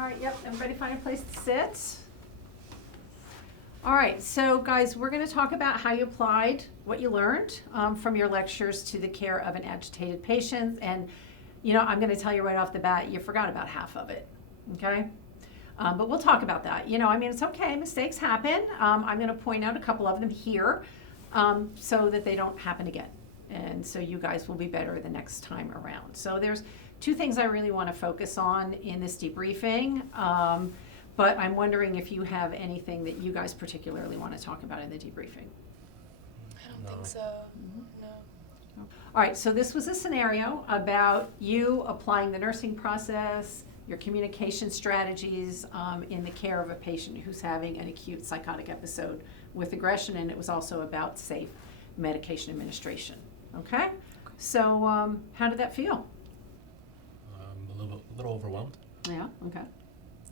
All right, yep, everybody find a place to sit. All right, so guys, we're going to talk about how you applied what you learned from your lectures to the care of an agitated patient. And, you know, I'm going to tell you right off the bat, you forgot about half of it, okay? But we'll talk about that. You know, I mean, it's okay, mistakes happen. I'm going to point out a couple of them here so that they don't happen again. And so you guys will be better the next time around. So there's two things I really want to focus on in this debriefing. But I'm wondering if you have anything that you guys particularly want to talk about in the debriefing. I don't think so. No. All right, so this was a scenario about you applying the nursing process, your communication strategies in the care of a patient who's having an acute psychotic episode with aggression, and it was also about safe medication administration. Okay? So how did that feel? A little overwhelmed. Yeah, okay.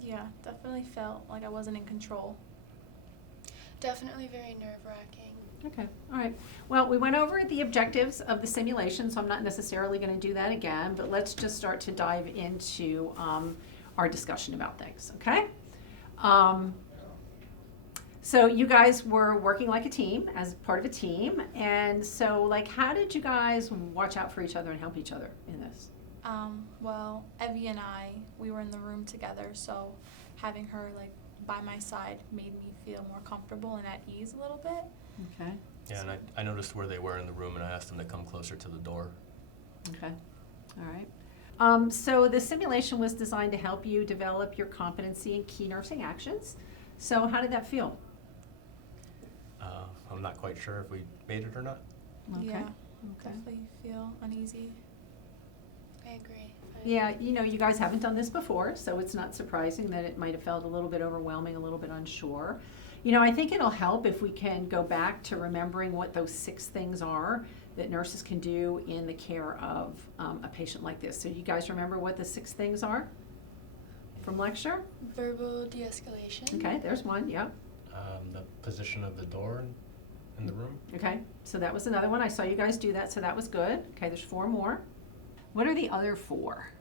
Yeah, definitely felt like I wasn't in control. Definitely very nerve-wracking. Okay, all right. Well, we went over the objectives of the simulation, so I'm not necessarily going to do that again, but let's just start to dive into our discussion about things, okay? So you guys were working like a team, as part of a team, and so, like, how did you guys watch out for each other and help each other in this? Well, Evie and I, we were in the room together, so having her, like, by my side made me feel more comfortable and at ease a little bit. Okay. Yeah, and I noticed where they were in the room, and I asked them to come closer to the door. Okay, all right. So the simulation was designed to help you develop your competency in key nursing actions. So how did that feel? I'm not quite sure if we made it or not. Okay. Yeah, Okay. definitely feel uneasy. I agree. Yeah, you know, you guys haven't done this before, so it's not surprising that it might have felt a little bit overwhelming, a little bit unsure. You know, I think it'll help if we can go back to remembering what those 6 things are that nurses can do in the care of a patient like this. So you guys remember what the 6 things are from lecture? Verbal de-escalation. Okay, there's one, yeah. The position of the door in the room. Okay, so that was another one. I saw you guys do that, so that was good. Okay, there's 4 more. What are the other 4?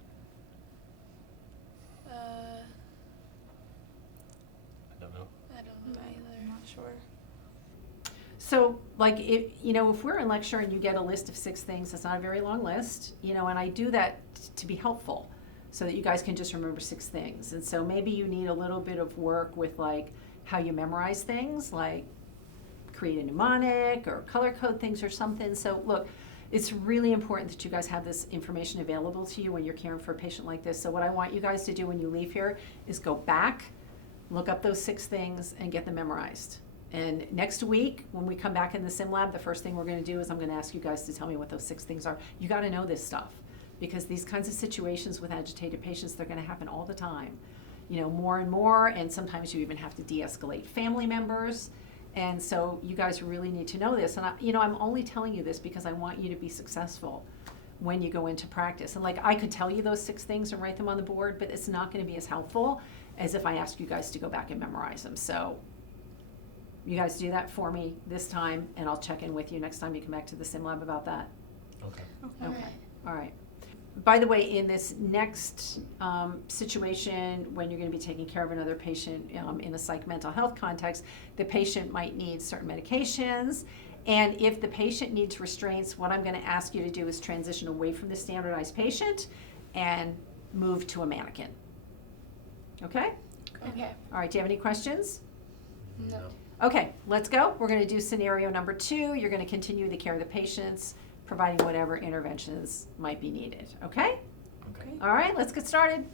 I don't know. I don't know either. I'm not sure. So, like, if we're in lecture and you get a list of 6 things, it's not a very long list, you know, and I do that to be helpful so that you guys can just remember 6 things. And so maybe you need a little bit of work with, like, how you memorize things, like create a mnemonic or color code things or something. So, look, it's really important that you guys have this information available to you when you're caring for a patient like this. So what I want you guys to do when you leave here is go back, look up those 6 things, and get them memorized. And next week, when we come back in the sim lab, the first thing we're going to do is I'm going to ask you guys to tell me what those 6 things are. You got to know this stuff, because these kinds of situations with agitated patients, they're going to happen all the time. You know, more and more, and sometimes you even have to de-escalate family members. And so you guys really need to know this. And I'm only telling you this because I want you to be successful when you go into practice. And, like, I could tell you those 6 things and write them on the board, but it's not going to be as helpful as if I ask you guys to go back and memorize them. So you guys do that for me this time, and I'll check in with you next time you come back to the sim lab about that. Okay. Okay, all right. By the way, in this next situation, when you're going to be taking care of another patient in a psych mental health context, the patient might need certain medications. And if the patient needs restraints, what I'm going to ask you to do is transition away from the standardized patient and move to a mannequin. Okay? Okay. All right, do you have any questions? No. Okay, let's go. We're going to do scenario number 2. You're going to continue the care of the patients, providing whatever interventions might be needed. Okay? Okay. All right, let's get started.